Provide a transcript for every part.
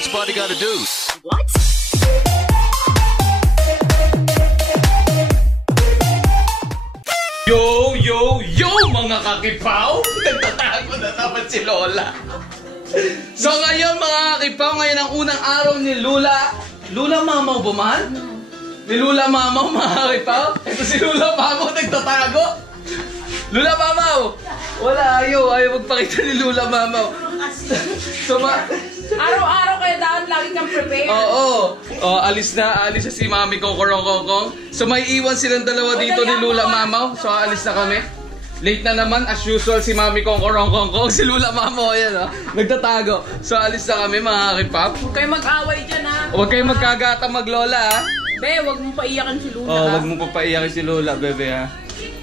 What's a party gotta do? What? Yo, yo, yo mga kakipaw! Nagtatago na naman si Lola. So ngayon mga kakipaw, ngayon ang unang araw ni Lula. Lula Mamaw ba man? Ni Lula Mamaw mga kakipaw. Ito si Lula Mamaw nagtatago. Lula Mamaw! Wala, ayaw magpakita ni Lula Mamaw. So araw-araw kayo dapat lagi kang prepare. Oo. Alis na si Mami Kokorong. So may iwan silang dalawa dito ni Lula Mamaw. So alis na kami. Late na naman as usual si Mami Kokorong. Si Lula Mamaw ayan nagtatago. So alis na kami mga kipap. Huwag kayo mag-away dyan ha. Huwag kayo magkagata maglola ha. Be, huwag mo paiyakan si Lula. Huwag mo papaiyakin si Lula bebe ha.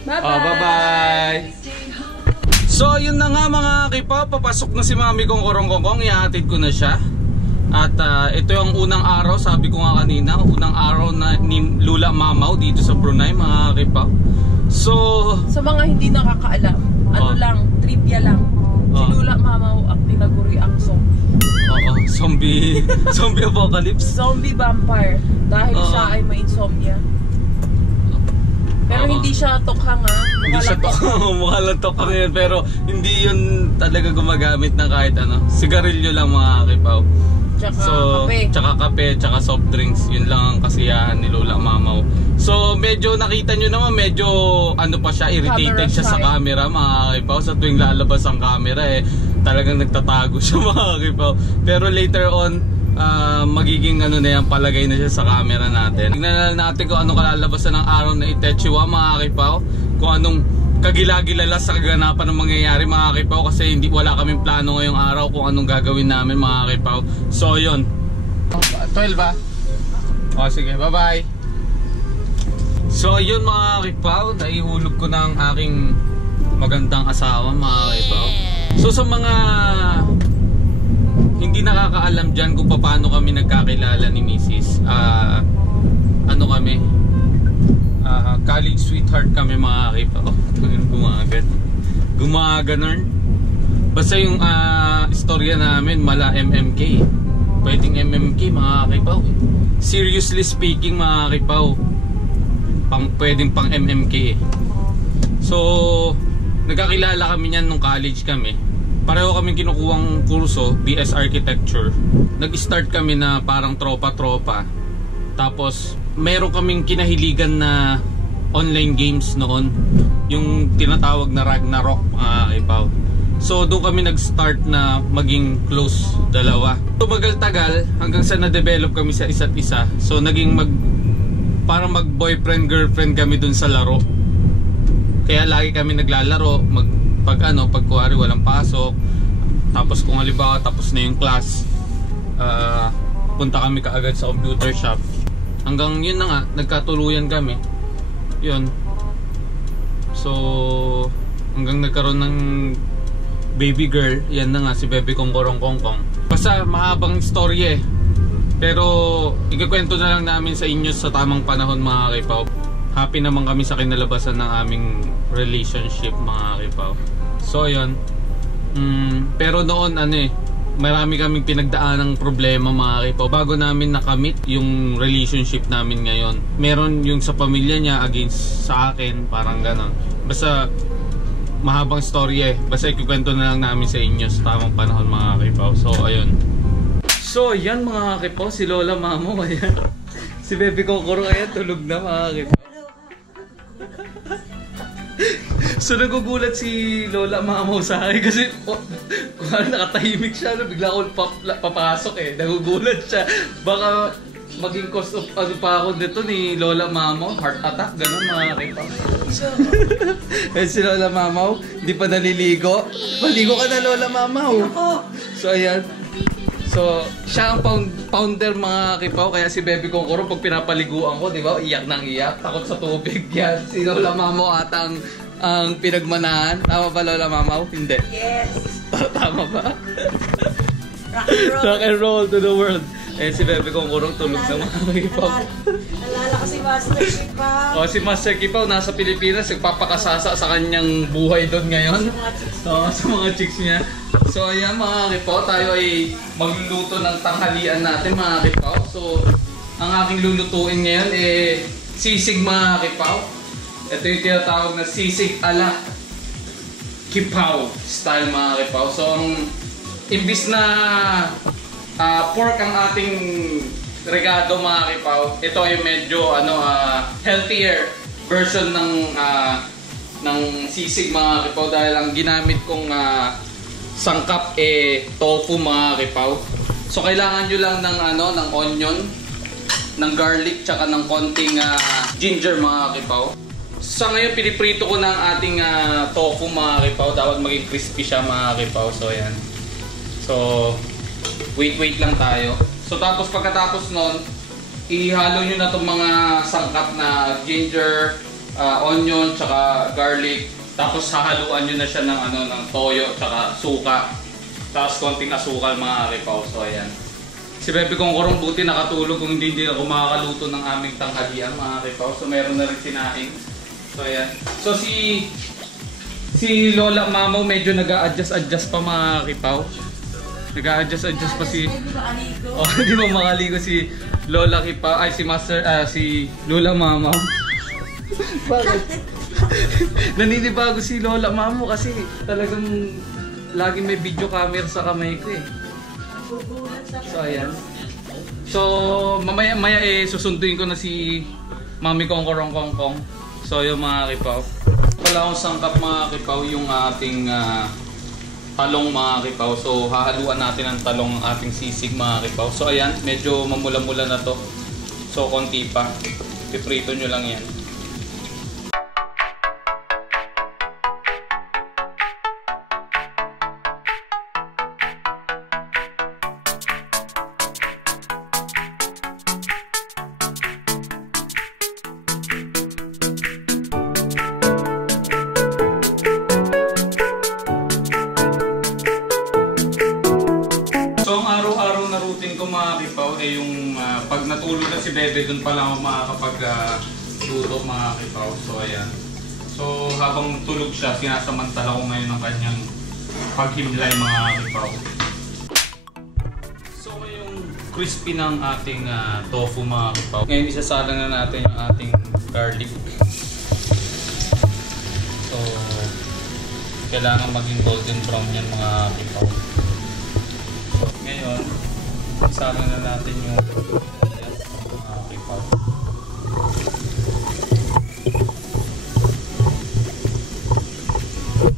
Bye-bye. Bye-bye. So yun na nga mga kipa, papasok na si Mami Kokorong, ihahatid ko na siya. At ito yung unang araw, sabi ko nga kanina, unang araw na ni Lula Mamaw dito sa Brunei mga kipa. So sa mga hindi nakakaalam, lang, trivia lang. Si Lula Mamaw ang tinaguri ang zombie. Zombie apocalypse. Zombie vampire. Dahil siya ay may insomnia. Pero hindi siya tokhang ha. Hindi siya tokhang, mukha lang tokhang yun. Pero hindi yun talaga gumagamit ng kahit ano. Sigarilyo lang mga kipaw. Tsaka kape, tsaka soft drinks. Yun lang ang kasiyahan ni Lula Mamaw. So medyo nakita nyo naman, medyo ano pa siya, irritated siya sa camera mga kipaw. Sa tuwing lalabas ang camera talagang nagtatago siya mga kipaw. Pero later on, magiging ano na yan, palagay na siya sa camera natin. Tignan natin kung anong kalalabasan ng araw na Itechiwa mga kipaw. Kung anong kagilagilala sa kaganapan ng mangyayari mga kipaw. Kasi wala kaming plano ngayong araw kung anong gagawin namin mga kipaw. So yun. 12 ba? O sige, bye bye. So yun mga kipaw, naihulog ko na ang aking magandang asawa mga kipaw. So sa mga hindi nakakaalam dyan kung paano kami nagkakilala ni Mrs. Ano kami? College sweetheart kami mga kipaw. Gumaganon. Basta yung istorya namin mala MMK. Pwedeng MMK mga kipaw. Seriously speaking mga kipaw, pwedeng pang MMK. So nagkakilala kami niyan nung college kami. Pareho kaming kinukuhang kurso, BS Architecture. Nag-start kami na parang tropa-tropa. Tapos, meron kaming kinahiligan na online games noon. Yung tinatawag na Ragnarok, kipaw. So, doon kami nag-start na maging close dalawa. Tumagal-tagal hanggang sa na-develop kami sa isa't isa. So, naging parang mag-boyfriend-girlfriend kami doon sa laro. Kaya lagi kami naglalaro, pag kuwari walang pasok, tapos kung halimbawa tapos na yung class, punta kami kaagad sa computer shop. Hanggang yun na nga, nagkatuluyan kami. Yun. So hanggang nagkaroon ng baby girl, yan na nga si Bebe Kokorong. Basta mahabang story pero ikukwento na lang namin sa inyo sa tamang panahon mga kipaw. Happy naman kami sa kinalabasan ng aming relationship mga kipaw. So yun. Pero noon marami kaming pinagdaan ng problema mga kipaw bago namin nakamit yung relationship namin ngayon. Meron yung sa pamilya niya against sa akin, parang ganon. Basta mahabang story basta ikukwento na lang namin sa inyo sa tamang panahon mga kipaw. So ayun. So yan mga kipaw, si Lola Mamaw ayan. Si Bebe Kokorong ayan, tulog na mga kipaw. So nagugulat si Lola Mamaw sa akin kasi kung nakatahimik siya, bigla ako papasok nagugulat siya. Baka maging cause of pa ako dito ni Lola Mamaw, heart attack, gano'n mga kipaw. Si Lola Mamaw, hindi pa naliligo. Maligo ka na Lola Mamaw. So ayan. So siya ang founder mga kipaw, kaya si Bebe Kokorong pag pinapaliguan ko, di ba, iyak nang iyak, takot sa tubig yan. Si Lola Mamaw at ang pinagmanahan. Tama ba Lola Mamaw? Hindi. Yes. Tama ba? Rock and roll. Rock and roll to the world. Eh si Bebe kong kurong tulog na mga kipaw. Nalala ko si Master Kipaw. O si Master Kipaw nasa Pilipinas, nagpapakasasa sa kanyang buhay doon ngayon. Sa mga chicks niya. So ayan mga kipaw, tayo ay magluluto ng tanghalian natin mga kipaw. So ang aking lulutuin ngayon sisig mga kipaw. Ito yung tinatawag na sisig ala Kipaw style mga kipaw. So imbis na pork ang ating regado mga kipaw, ito ay medyo healthier version ng sisig mga kipaw dahil ang ginamit kong sangkap tofu mga kipaw. So kailangan nyo lang ng onion, ng garlic, tsaka ng konting ginger mga kipaw. Sa ngayon piniprito ko na ang ating tofu mga kipaw, dapat maging crispy siya mga kipaw. So ayan. So wait lang tayo. So tapos pagkatapos nun, ihalo nyo na itong mga sangkap na ginger, onion, tsaka garlic. Tapos hahaluan nyo na siya ng toyo, tsaka suka. Tapos konting asukal mga kipaw. So ayan. Si Bebe kong kurong buti nakatulog kung hindi ako makakaluto ng aming tanghalian mga kipaw. So meron na rin sinaing. So ayan. So si Lola Mamaw medyo nag-a-adjust pa mga kipaw. Nag-a-adjust pa si... Oh, hindi mo makaligo si Lola Kipaw. Ay, si Master... si Lola Mamaw. Bakit? Naninibago si Lola Mamaw kasi talagang laging may video camera sa kamay ko eh. So, ayan. So, mamaya susunduin ko na si Mami Kong Korong Kong Kong. So, yung mga kipaw. Wala akong sangkap mga kipaw yung ating... talong mga kipaw. So hahaluan natin ang talong ang ating sisig mga kipaw. So ayan, medyo mamula-mula na to. So konti pa. Piprito nyo lang yan. Yung pag natulog na si Bebe, dun pa lang ako makakapag-luto mga kipaw. So ayan. So habang tulog siya, sinasamantala ko ngayon ang kanyang paghimlay mga kipaw. So yung crispy ng ating tofu mga kipaw. Ngayon isasala na natin yung ating garlic. So kailangan maging golden brown yan mga kipaw. So ngayon isala na natin yung kipaw.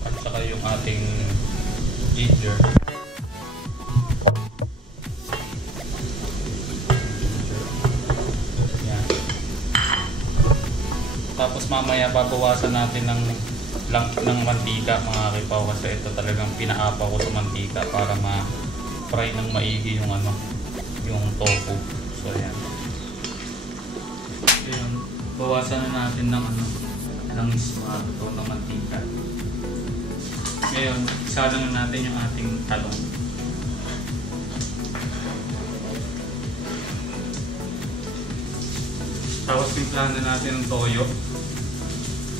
At saka yung ating ginger. Yan. Tapos mamaya babawasan natin ng mantika mga kipaw kasi ito talagang pinaapaw ko sa mantika para fry ng maigi yung tofu. So ayan. Ayan. Bawasan na natin ng langis mga to ng mantika. Ngayon, isala na natin yung ating talong. Tapos timplahan na natin ng toyo.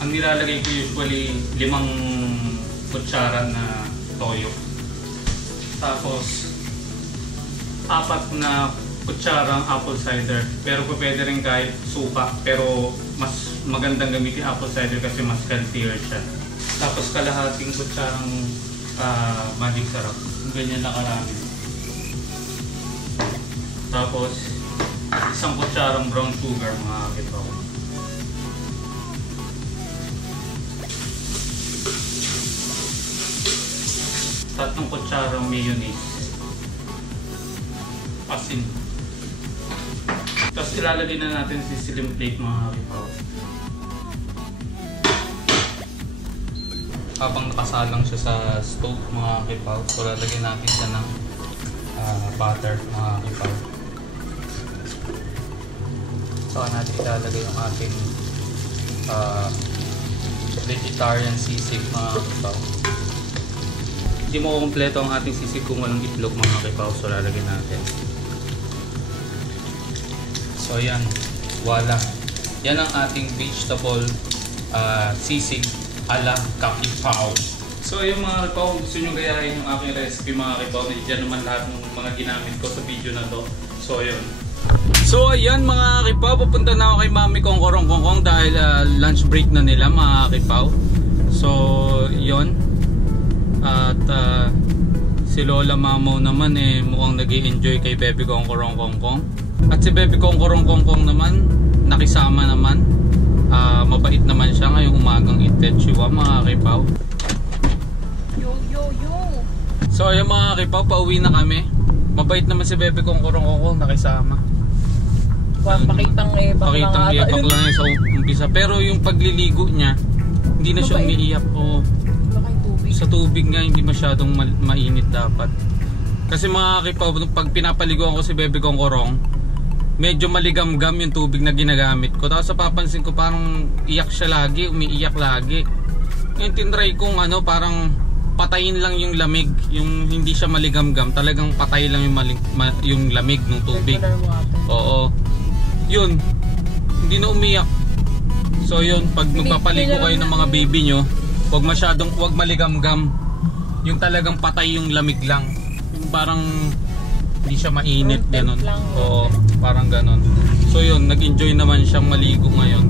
Ang nilalagay ko usually 5 kutsara na toyo. Tapos 4 na kutsarang apple cider, pero pwede rin kahit suka, pero mas magandang gamitin apple cider kasi mas healthier siya. Tapos kalahating kutsarang magic sarap, ganyan na karami. Tapos 1 kutsarang brown sugar mga kipaw. Tatlong kutsarang mayonnaise. Asin. Tapos ilalagay na natin si slim plate mga kipaw. Habang nakasalang siya sa stove mga kipaw, so lalagyan natin siya ng butter mga kipaw. Saka natin ilalagay yung ating vegetarian sisig mga kipaw. Hindi mo kumpleto ang ating sisig kung walang itlog mga kipaw, so lalagyan natin. So ayan, wala. Yan ang ating vegetable sisig ala kakipaw. So ayun mga kipaw, gusto nyo gayahin yung aking recipe mga kipaw. Diyan naman lahat ng mga ginamit ko sa video na to. So ayun. So ayan mga kipaw, pupunta na ako kay Mami Kong Korong dahil lunch break na nila mga kipaw. So yun. At si Lola Mamaw naman mukhang nag-i-enjoy kay Baby Kong Korong. At si Baby Kong Korong naman, nakisama naman. Mabait naman siya ngayong umagang Itetsuwa mga kipaw. Yo. So ayun mga kipaw, pauwi na kami. Mabait naman si Baby Kong Korong nakisama. Pakitang ebak lang yan sa umpisa. Pero yung pagliligo niya, hindi na siya umiiyak. Sa tubig nga, hindi masyadong mainit dapat. Kasi mga kipaw, pag pinapaliguan ko si Baby Kong Korong, medyo maligamgam yung tubig na ginagamit ko. Tapos papansin ko parang iyak siya lagi, umiiyak lagi. Ngayon tinry kong parang patayin lang yung lamig, yung hindi siya maligamgam, talagang patay lang yung lamig ng tubig. Oo. Yun, hindi na umiyak. So yun, pag magpapaligo kayo ng mga baby nyo, wag maligamgam. Yung talagang patay yung lamig lang. Yung parang hindi siya mainit, ganun. Oo, parang ganun. So yun, nag-enjoy naman siyang maligo ngayon.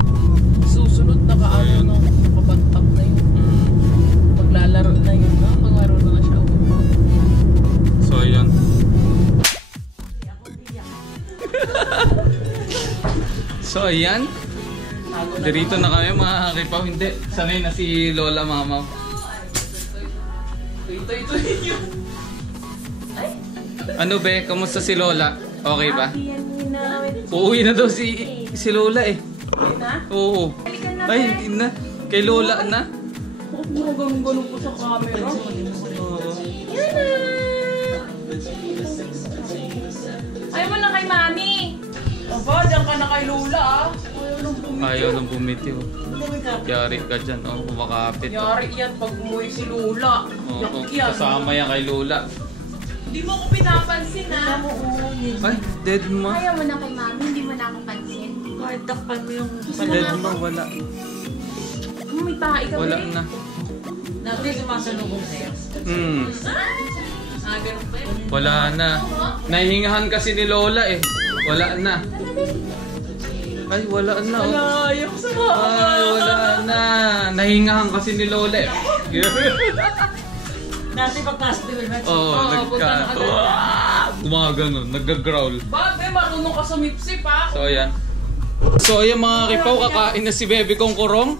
Susunod na nakabantak na yun. Maglalaro na yun, maglaro na siya. So yun. So ayan. Dito na kami mga kipaw. Hindi, sanay na si Lola Mamaw. Ito yun. Ano be, kamusta si Lola? Okay ba? Uuwi na daw si Lola Oo. Ay, hindi na. Kay Lola na. Ganun po sa camera. Ayaw mo na kay Mami. Aba, dyan ka na kay Lola Ayaw nang bumitiw. Yari ka dyan, kumakapit. Yari yan pag umuwi si Lola. Kasama yan kay Lola. Hindi mo ko pinapansin Ay, dead ma. Ayaw mo na kay Mami, hindi mo na ako pansin. Kahit takpan mo yung Dead ma, wala. May tahi ka Wala na. Natin sumasalubong sa'yo. Ganun pa yun. Wala na. Nahihingahan kasi ni Lola Wala na. Ay, wala na. Ayaw sa mga. Ay, wala na. Nahingahan kasi ni Lola Natin pag-festival na. Gumaganon, nag-growl. Bakit marunong ka sumipsip So, ayan mga kipaw, kakain na si Baby Kong Korong.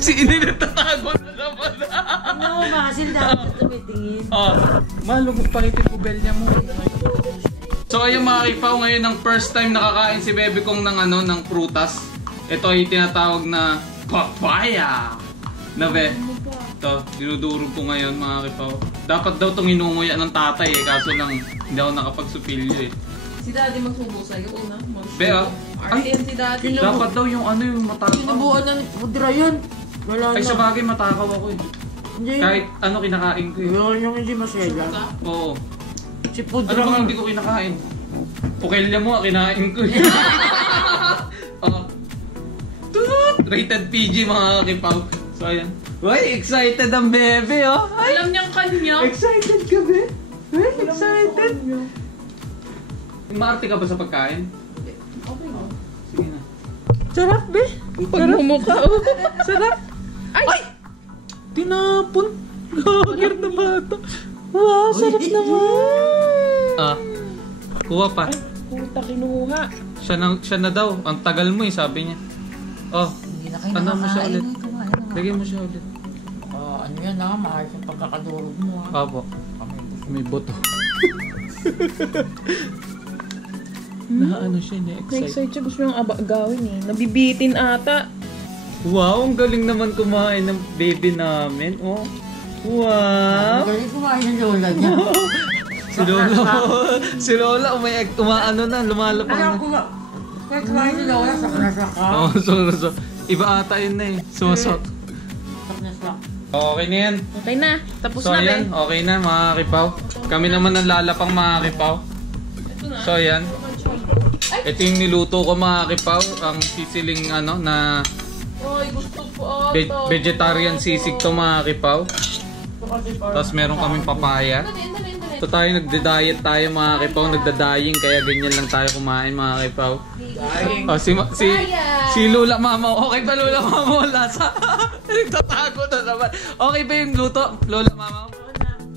Si Ini natatago na naman. Tingnan mo ba kasi dapat tumitingin. Mahal, pakitin po belnya mo. So ayun mga kipaw, ngayon ang first time nakakain si Baby Kong ng prutas. Ito ay tinatawag na papaya. Be? Ito, dinudurog ko ngayon mga kipaw. Dapat daw itong inunguya ng tatay kaso lang hindi ako nakapagsupilyo Si Daddy magsubo sa'yo una. Ay, si Daddy. dapat daw yung yung matakaw. Sinubuan ng mudra yun. Wala Ay na. sa bagay matakaw ako Hindi. Kahit kinakain ko Yun yung hindi masaya. Oo. Si Pudra Ano bang hindi ko kinakain? Pukelya mo, kinain ko Rated PG mga kipaw. So ayan. Uy, excited ang bebe Alam niyang kanya. Excited ka be? Excited? Maarte ka ba sa pagkain? Okay na. Sige na. Sarap be. Pagmumukha Sarap. Ay! Tinapon. Gagir na bata. Wow, sarap naman. Kuha pa. Ay, puta kinuha. Siya na daw. Ang tagal mo sabi niya. Hindi na kayo Ano mo siya ulit? Kumain. Lagyan mo siya ulit. Ano yan maayos yung pagkakadurog mo Apo. May boto. Ano siya, na-excite. Na-excite siya. Gusto niyang gawin Nabibitin ata. Wow, ang galing naman kumain ng baby namin. Wow. Galing kumain ng lola niya. Si Lola, lumalapang na. Kaya kumain ng lola, saka. So. Iba ata yun na Sumusok. Okay na yan. Okay na. Tapos So na yan, be. okay na mga kipaw. Kami naman ang lalapang mga kipaw. So yan. Ito yung niluto ko mga kipaw. Ang sisiling ano na Ay, gusto ko vegetarian sisig to mga kipaw. Tapos meron kaming papaya. So tayo nagda-diet tayo mga kipaw. Nagda-dying kaya ganyan lang tayo kumain mga kipaw. Oh, si Lula Mama. Okay ba Lula Mama? Lasa. Nagtatago na naman. Okay ba yung luto? Lula Mama?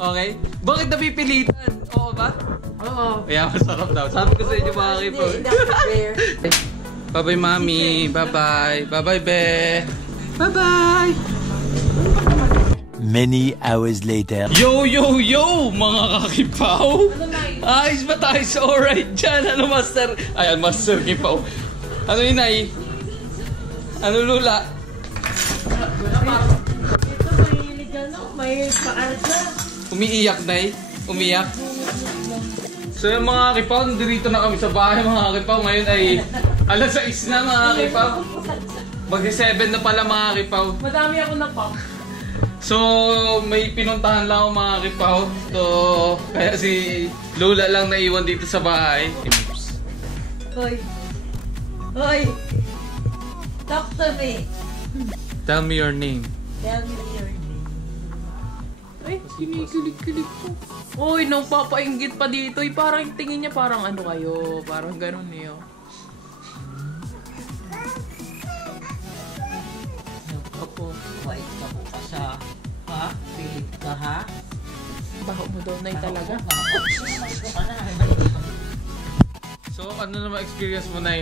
Okay? Bakit napipilitan? Oo ba? Oo. Kaya masarap daw. Sabi ko sa inyo mga kipaw. Bye-bye mami. Bye-bye. Bye-bye be. Bye-bye. Many hours later. Yo, yo, yo! Mga kakipaw! Ayos ba tayo sa alright dyan? Ano master? Ay, master kipaw. Ano inay? Ano lula? Umiiyak nay? Umiyak? So yung mga kipaw, nandito na kami sa bahay mga kipaw. Ngayon ay alas 6 na mga kipaw. Mag-7 na pala mga kipaw. Madami ako na pang. So, may pinuntahan lang ako mga kipaw. So, kaya si Lola lang naiwan dito sa bahay. Hoy. Hoy. Talk to me. Tell me your name. Tell me your name. Ay, kinikilig-kilig po. Uy, nung papainggit pa dito, parang tingin niya parang ano kayo. Parang ganun niyo. Opo, wait ka po ka sa... Ha? Pilit ka ha? Baho mo daw na talaga. So, ano naman experience mo na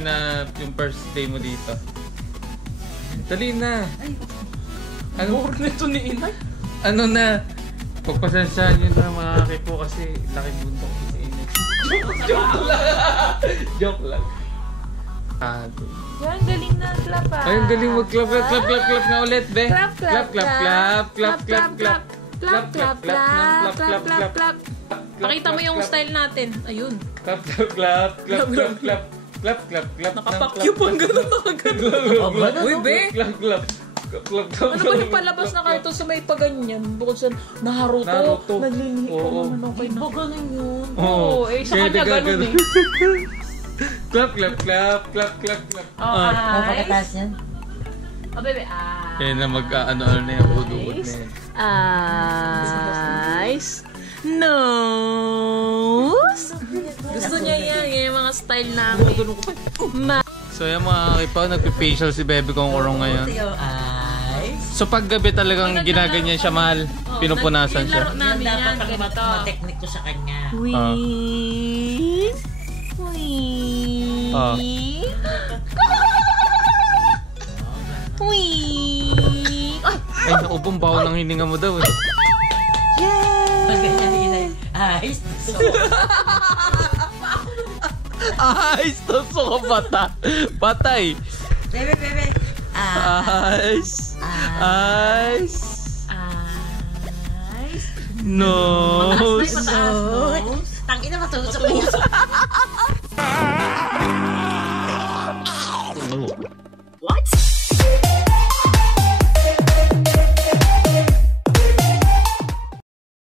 yung first day mo dito? Dali na. Ano nito ni Inay? Ano na? Pagpasensyahan nyo na mga kipo kasi laki bundok ko si Inay. Joke lang! Joke lang. Yan, galing na clap ah. Ay, ang galing mag-clap, clap, clap, clap, clap na ulit, be. Clap, clap, clap, clap, clap, clap, clap. Clap, clap, clap, clap, clap, clap. Pakita mo yung style natin. Ayun. Clap, clap, clap, clap, clap, clap. Clap, clap, clap. Nakapakyo pang gano'n, nakagano'n. Uy, be. Clap, clap. Clap, clap, Ano ba yung palabas na cartoon sa may paganyan? Bukod sa Naruto. Naglilihi pa naman okay na. Iba ganun yun. Oo, eh sa kanya ganun eh. Clap, clap, clap, clap, clap, clap. Ano pagkataas yan? Oh, bebe. Kaya na mag-ano na yung uod-uod na yan. Eyes. Nose. Gusto niya yan. Yan yung mga style namin. So yung mga kipaw, nagpipacial si Bebe kong urong ngayon. Eyes. So pag gabi talagang ginaganyan siya, mahal. Pinupunasan siya. Yung laro namin yan. Dapat ang Ganito. mateknik ko sa kanya. Wing. Wing. Wing. Ay, naubong bawo ng hininga mo daw eh. Ganyan Inay. Eyes. Ay, suso ko bata. Patay. Bebe, bebe. Eyes. Eyes. Eyes. Nose. Nose. Tangina matusok ko yan.